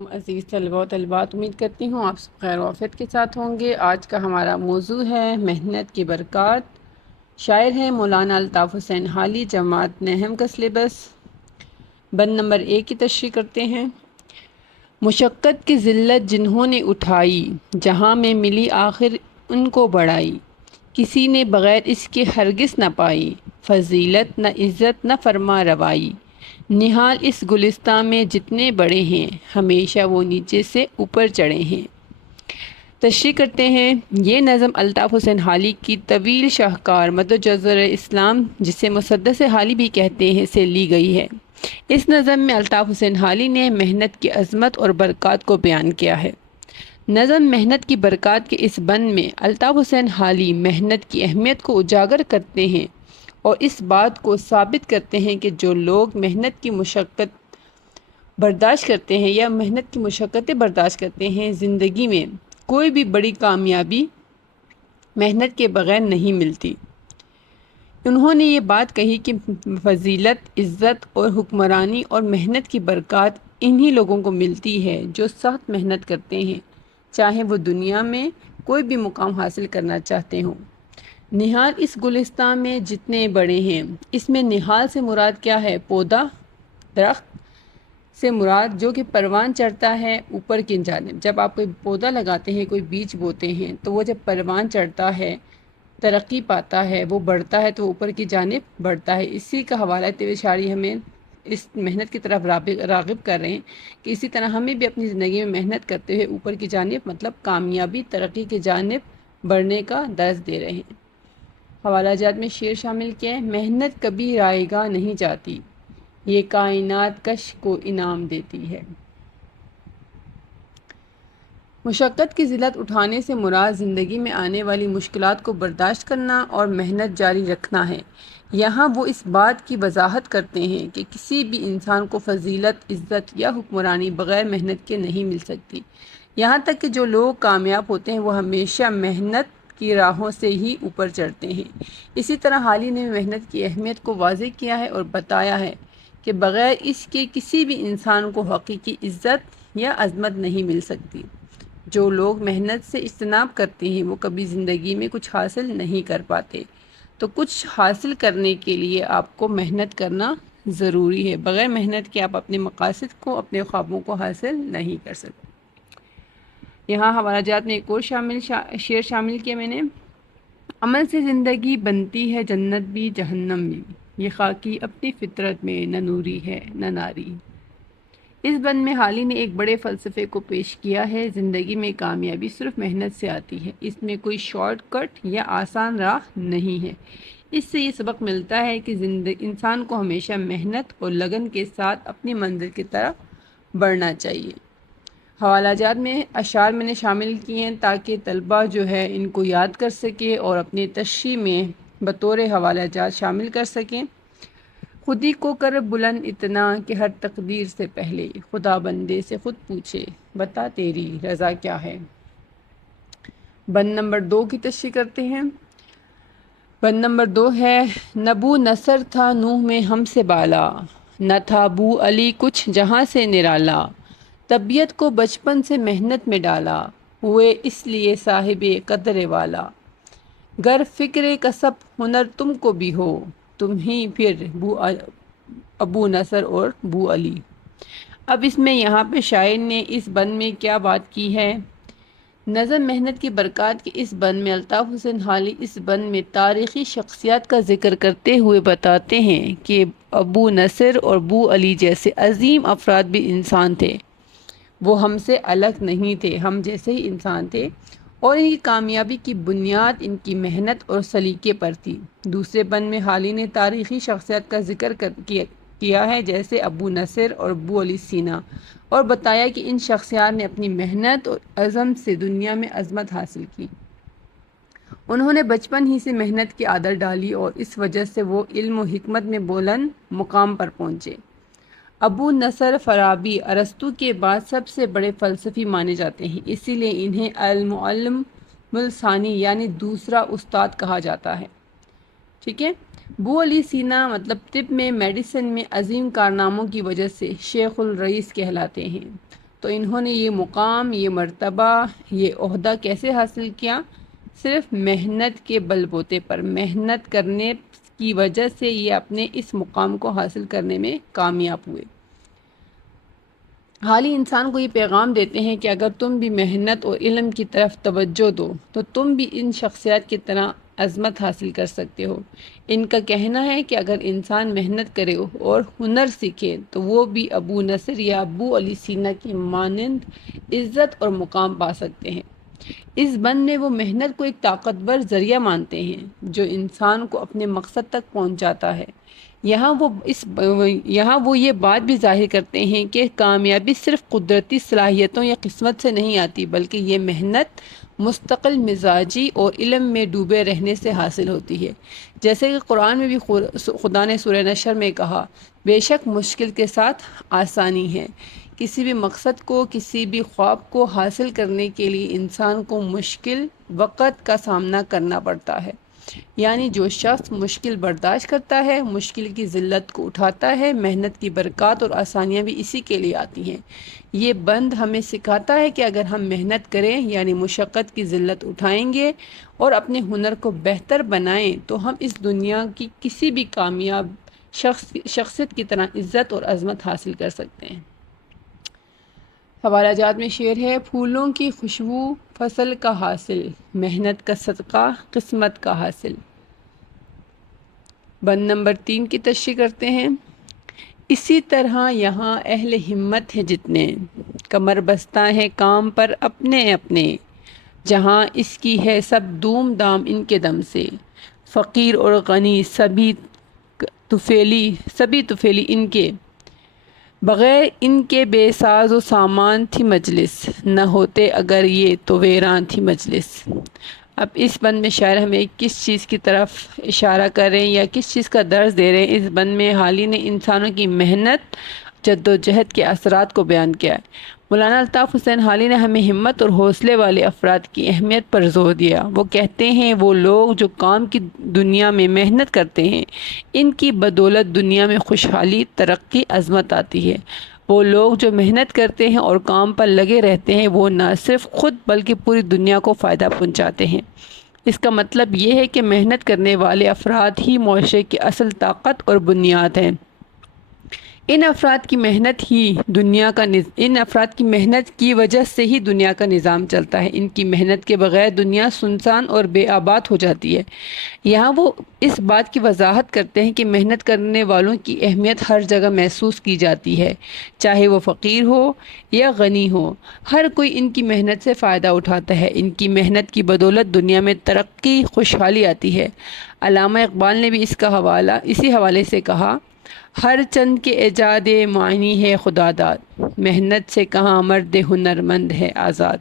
عزیز طلباء و طالبات، امید کرتی ہوں آپ سب خیر و عافیت کے ساتھ ہوں گے۔ آج کا ہمارا موضوع ہے محنت کی برکات۔ شاعر ہیں مولانا الطاف حسین حالی، جماعت نہم کا سلیبس۔ بند نمبر 1 کی تشریح کرتے ہیں۔ مشقت کی ذلت جنہوں نے اٹھائی، جہاں میں ملی آخر ان کو بڑائی۔ کسی نے بغیر اس کے ہرگز نہ پائی، فضیلت نہ عزت نہ فرما روائی۔ نہال اس گلستان میں جتنے بڑے ہیں، ہمیشہ وہ نیچے سے اوپر چڑھے ہیں۔ تشریح کرتے ہیں۔ یہ نظم الطاف حسین حالی کی طویل شاہکار مد جزر اسلام، جسے مسدس حالی بھی کہتے ہیں، سے لی گئی ہے۔ اس نظم میں الطاف حسین حالی نے محنت کی عظمت اور برکات کو بیان کیا ہے۔ نظم محنت کی برکات کے اس بند میں الطاف حسین حالی محنت کی اہمیت کو اجاگر کرتے ہیں اور اس بات کو ثابت کرتے ہیں کہ جو لوگ محنت کی مشقت برداشت کرتے ہیں یا محنت کی مشقتیں برداشت کرتے ہیں، زندگی میں کوئی بھی بڑی کامیابی محنت کے بغیر نہیں ملتی۔ انہوں نے یہ بات کہی کہ فضیلت، عزت اور حکمرانی اور محنت کی برکات انہی لوگوں کو ملتی ہے جو سخت محنت کرتے ہیں، چاہے وہ دنیا میں کوئی بھی مقام حاصل کرنا چاہتے ہوں۔ نہال اس گلستان میں جتنے بڑے ہیں، اس میں نہال سے مراد کیا ہے؟ پودا، درخت سے مراد جو کہ پروان چڑھتا ہے اوپر کی جانب۔ جب آپ کوئی پودا لگاتے ہیں، کوئی بیج بوتے ہیں، تو وہ جب پروان چڑھتا ہے، ترقی پاتا ہے، وہ بڑھتا ہے، تو وہ اوپر کی جانب بڑھتا ہے۔ اسی کا حوالہ طب شاعری ہمیں اس محنت کی طرف راغب کر رہے ہیں کہ اسی طرح ہمیں بھی اپنی زندگی میں محنت کرتے ہوئے اوپر کی جانب، مطلب کامیابی، ترقی کی جانب بڑھنے کا درس دے رہے ہیں۔ حوالہ جات میں شعر شامل کیا ہے۔ محنت کبھی رائیگاں نہیں جاتی، یہ کائنات کش کو انعام دیتی ہے۔ مشقت کی ذلت اٹھانے سے مراد زندگی میں آنے والی مشکلات کو برداشت کرنا اور محنت جاری رکھنا ہے۔ یہاں وہ اس بات کی وضاحت کرتے ہیں کہ کسی بھی انسان کو فضیلت، عزت یا حکمرانی بغیر محنت کے نہیں مل سکتی۔ یہاں تک کہ جو لوگ کامیاب ہوتے ہیں، وہ ہمیشہ محنت کی راہوں سے ہی اوپر چڑھتے ہیں۔ اسی طرح حالی نے محنت کی اہمیت کو واضح کیا ہے اور بتایا ہے کہ بغیر اس کے کسی بھی انسان کو حقیقی عزت یا عظمت نہیں مل سکتی۔ جو لوگ محنت سے اجتناب کرتے ہیں، وہ کبھی زندگی میں کچھ حاصل نہیں کر پاتے۔ تو کچھ حاصل کرنے کے لیے آپ کو محنت کرنا ضروری ہے۔ بغیر محنت کے آپ اپنے مقاصد کو، اپنے خوابوں کو حاصل نہیں کر سکتے۔ یہاں حوالہ جات میں ایک اور شعر شامل کیا میں نے۔ عمل سے زندگی بنتی ہے جنت بھی جہنم بھی، یہ خاکی اپنی فطرت میں نہ نوری ہے نہ ناری۔ اس بند میں حالی نے ایک بڑے فلسفے کو پیش کیا ہے۔ زندگی میں کامیابی صرف محنت سے آتی ہے، اس میں کوئی شارٹ کٹ یا آسان راہ نہیں ہے۔ اس سے یہ سبق ملتا ہے کہ انسان کو ہمیشہ محنت اور لگن کے ساتھ اپنی منزل کی طرف بڑھنا چاہیے۔ حوالہ جات میں اشعار میں نے شامل کیے ہیں تاکہ طلبہ جو ہے ان کو یاد کر سکے اور اپنے تشریح میں بطور حوالہ جات شامل کر سکیں۔ خودی کو کر بلند اتنا کہ ہر تقدیر سے پہلے خدا بندے سے خود پوچھے، بتا تیری رضا کیا ہے۔ بند نمبر 2 کی تشریح کرتے ہیں۔ بند نمبر 2 ہے۔ نہ بو نصر تھا نوح میں ہم سے بالا، نہ تھا بو علی کچھ جہاں سے نرالا۔ طبیعت کو بچپن سے محنت میں ڈالا، ہوئے اس لیے صاحب قدر والا۔ گر فکر کسب ہنر تم کو بھی ہو، تم ہی پھر ابو نصر اور بو علی۔ اب اس میں یہاں پہ شاعر نے اس بند میں کیا بات کی ہے؟ نظم محنت کی برکات کے اس بند میں الطاف حسین حالی اس بند میں تاریخی شخصیات کا ذکر کرتے ہوئے بتاتے ہیں کہ ابو نصر اور بو علی جیسے عظیم افراد بھی انسان تھے، وہ ہم سے الگ نہیں تھے، ہم جیسے ہی انسان تھے، اور ان کی کامیابی کی بنیاد ان کی محنت اور سلیقے پر تھی۔ دوسرے بند میں حالی نے تاریخی شخصیات کا ذکر کیا ہے، جیسے ابو نصر اور ابو علی سینا، اور بتایا کہ ان شخصیات نے اپنی محنت اور عزم سے دنیا میں عظمت حاصل کی۔ انہوں نے بچپن ہی سے محنت کی عادت ڈالی اور اس وجہ سے وہ علم و حکمت میں بلند مقام پر پہنچے۔ ابو نصر فارابی ارسطو کے بعد سب سے بڑے فلسفی مانے جاتے ہیں، اسی لیے انہیں المعلم الثانی یعنی دوسرا استاد کہا جاتا ہے۔ ٹھیک ہے۔ بو علی سینا طب میں، میڈیسن میں عظیم کارناموں کی وجہ سے شیخ الرئیس کہلاتے ہیں۔ تو انہوں نے یہ مقام، یہ مرتبہ، یہ عہدہ کیسے حاصل کیا؟ صرف محنت کے بل بوتے پر، محنت کرنے کی وجہ سے یہ اپنے اس مقام کو حاصل کرنے میں کامیاب ہوئے۔ حالی انسان کو یہ پیغام دیتے ہیں کہ اگر تم بھی محنت اور علم کی طرف توجہ دو تو تم بھی ان شخصیات کی طرح عظمت حاصل کر سکتے ہو۔ ان کا کہنا ہے کہ اگر انسان محنت کرے اور ہنر سیکھے تو وہ بھی ابو نصر یا ابو علی سینا کی مانند عزت اور مقام پا سکتے ہیں۔ اس بند میں وہ محنت کو ایک طاقتور ذریعہ مانتے ہیں جو انسان کو اپنے مقصد تک پہنچاتا ہے۔ یہاں وہ یہ بات بھی ظاہر کرتے ہیں کہ کامیابی صرف قدرتی صلاحیتوں یا قسمت سے نہیں آتی، بلکہ یہ محنت، مستقل مزاجی اور علم میں ڈوبے رہنے سے حاصل ہوتی ہے۔ جیسے کہ قرآن میں بھی خدا نے سورہ نشر میں کہا، بے شک مشکل کے ساتھ آسانی ہے۔ کسی بھی مقصد کو، کسی بھی خواب کو حاصل کرنے کے لیے انسان کو مشکل وقت کا سامنا کرنا پڑتا ہے۔ یعنی جو شخص مشکل برداشت کرتا ہے، مشکل کی ذلت کو اٹھاتا ہے، محنت کی برکات اور آسانیاں بھی اسی کے لیے آتی ہیں۔ یہ بند ہمیں سکھاتا ہے کہ اگر ہم محنت کریں، یعنی مشقت کی ذلت اٹھائیں گے اور اپنے ہنر کو بہتر بنائیں تو ہم اس دنیا کی کسی بھی کامیاب شخصیت کی طرح عزت اور عظمت حاصل کر سکتے ہیں۔ حوالہ جات میں شعر ہے، پھولوں کی خوشبو فصل کا حاصل، محنت کا صدقہ قسمت کا حاصل۔ بند نمبر 3 کی تشریح کرتے ہیں، اسی طرح یہاں اہل ہمت ہے جتنے، کمر بستہ ہیں کام پر اپنے اپنے، جہاں اس کی ہے سب دوم دام ان کے دم سے، فقیر اور غنی سبھی طفیلی ان کے، بغیر ان کے بے ساز و سامان تھی مجلس، نہ ہوتے اگر یہ تو ویران تھی مجلس۔ اب اس بند میں شاعر ہمیں کس چیز کی طرف اشارہ کر رہے ہیں یا کس چیز کا درس دے رہے ہیں؟ اس بند میں حالی نے انسانوں کی محنت، جد و جہد کے اثرات کو بیان کیا ہے۔ مولانا الطاف حسین حالی نے ہمیں ہمت اور حوصلے والے افراد کی اہمیت پر زور دیا۔ وہ کہتے ہیں وہ لوگ جو کام کی دنیا میں محنت کرتے ہیں، ان کی بدولت دنیا میں خوشحالی، ترقی، عظمت آتی ہے۔ وہ لوگ جو محنت کرتے ہیں اور کام پر لگے رہتے ہیں، وہ نہ صرف خود بلکہ پوری دنیا کو فائدہ پہنچاتے ہیں۔ اس کا مطلب یہ ہے کہ محنت کرنے والے افراد ہی معاشرے کی اصل طاقت اور بنیاد ہیں۔ ان افراد کی محنت کی وجہ سے ہی دنیا کا نظام چلتا ہے۔ ان کی محنت کے بغیر دنیا سنسان اور بے آباد ہو جاتی ہے۔ یہاں وہ اس بات کی وضاحت کرتے ہیں کہ محنت کرنے والوں کی اہمیت ہر جگہ محسوس کی جاتی ہے، چاہے وہ فقیر ہو یا غنی ہو، ہر کوئی ان کی محنت سے فائدہ اٹھاتا ہے۔ ان کی محنت کی بدولت دنیا میں ترقی، خوشحالی آتی ہے۔ علامہ اقبال نے بھی اسی حوالے سے کہا، ہر چند کے ایجاد معنی ہے خدا داد، محنت سے کہاں مرد ہنرمند ہے آزاد۔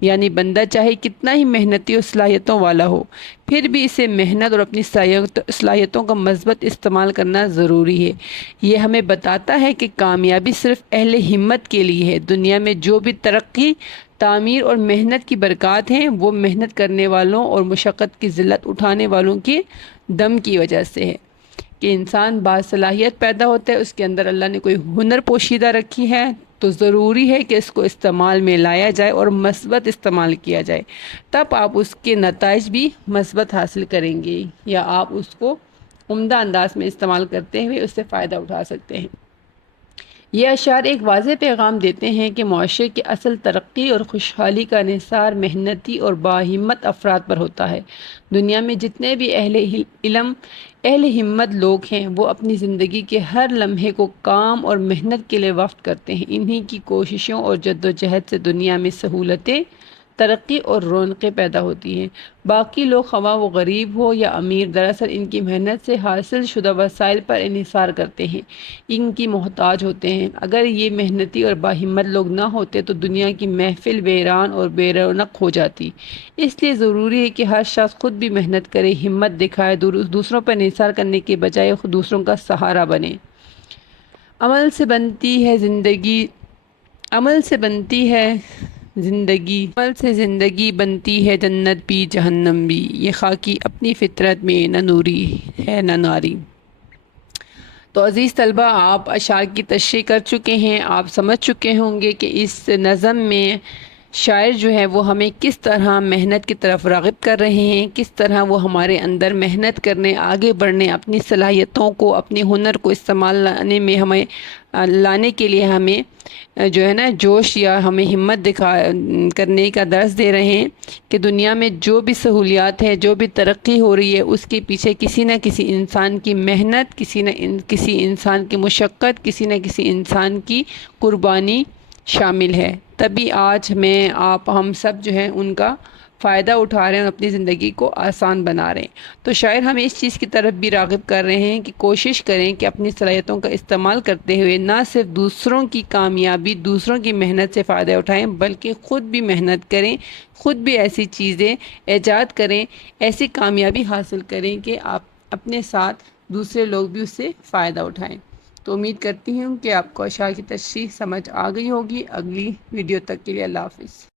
یعنی بندہ چاہے کتنا ہی محنتی اور صلاحیتوں والا ہو، پھر بھی اسے محنت اور اپنی صلاحیتوں کا مثبت استعمال کرنا ضروری ہے۔ یہ ہمیں بتاتا ہے کہ کامیابی صرف اہل ہمت کے لیے ہے۔ دنیا میں جو بھی ترقی، تعمیر اور محنت کی برکات ہیں، وہ محنت کرنے والوں اور مشقت کی ذلت اٹھانے والوں کے دم کی وجہ سے ہے۔ کہ انسان باصلاحیت پیدا ہوتا ہے، اس کے اندر اللہ نے کوئی ہنر پوشیدہ رکھی ہے، تو ضروری ہے کہ اس کو استعمال میں لایا جائے اور مثبت استعمال کیا جائے، تب آپ اس کے نتائج بھی مثبت حاصل کریں گے، یا آپ اس کو عمدہ انداز میں استعمال کرتے ہوئے اس سے فائدہ اٹھا سکتے ہیں۔ یہ اشعار ایک واضح پیغام دیتے ہیں کہ معاشرے کی اصل ترقی اور خوشحالی کا انحصار محنتی اور باہمت افراد پر ہوتا ہے۔ دنیا میں جتنے بھی اہل ہمت لوگ ہیں، وہ اپنی زندگی کے ہر لمحے کو کام اور محنت کے لیے وقف کرتے ہیں۔ انہی کی کوششوں اور جد و جہد سے دنیا میں سہولتیں، ترقی اور رونقیں پیدا ہوتی ہیں۔ باقی لوگ خواہ وہ غریب ہو یا امیر، دراصل ان کی محنت سے حاصل شدہ وسائل پر انحصار کرتے ہیں، ان کی محتاج ہوتے ہیں۔ اگر یہ محنتی اور باہمت لوگ نہ ہوتے تو دنیا کی محفل ویران اور بے رونق ہو جاتی۔ اس لیے ضروری ہے کہ ہر شخص خود بھی محنت کرے، ہمت دکھائے، دوسروں پر انحصار کرنے کے بجائے دوسروں کا سہارا بنے۔ عمل سے زندگی بنتی ہے جنت بھی جہنم بھی، یہ خاکی اپنی فطرت میں نہ نوری ہے نہ ناری۔ تو عزیز طلبہ، آپ اشعار کی تشریح کر چکے ہیں، آپ سمجھ چکے ہوں گے کہ اس نظم میں شاعر جو ہے وہ ہمیں کس طرح محنت کی طرف راغب کر رہے ہیں، کس طرح وہ ہمارے اندر محنت کرنے، آگے بڑھنے، اپنی صلاحیتوں کو، اپنے ہنر کو استعمال لانے کے لیے ہمیں جو ہے نا جوش یا ہمیں ہمت کرنے کا درس دے رہے ہیں کہ دنیا میں جو بھی سہولیات ہے، جو بھی ترقی ہو رہی ہے، اس کے پیچھے کسی نہ کسی انسان کی محنت، کسی انسان کی مشقت، کسی نہ کسی انسان کی قربانی شامل ہے۔ تبھی آج ہم سب جو ہیں ان کا فائدہ اٹھا رہے ہیں اور اپنی زندگی کو آسان بنا رہے ہیں۔ تو شاعر ہمیں اس چیز کی طرف بھی راغب کر رہے ہیں کہ کوشش کریں کہ اپنی صلاحیتوں کا استعمال کرتے ہوئے نہ صرف دوسروں کی کامیابی، دوسروں کی محنت سے فائدہ اٹھائیں، بلکہ خود بھی محنت کریں، خود بھی ایسی چیزیں ایجاد کریں، ایسی کامیابی حاصل کریں کہ آپ اپنے ساتھ دوسرے لوگ بھی اس سے فائدہ اٹھائیں۔ تو امید کرتی ہوں کہ آپ کو اشعار کی تشریح سمجھ آ گئی ہوگی۔ اگلی ویڈیو تک کے لیے اللہ حافظ۔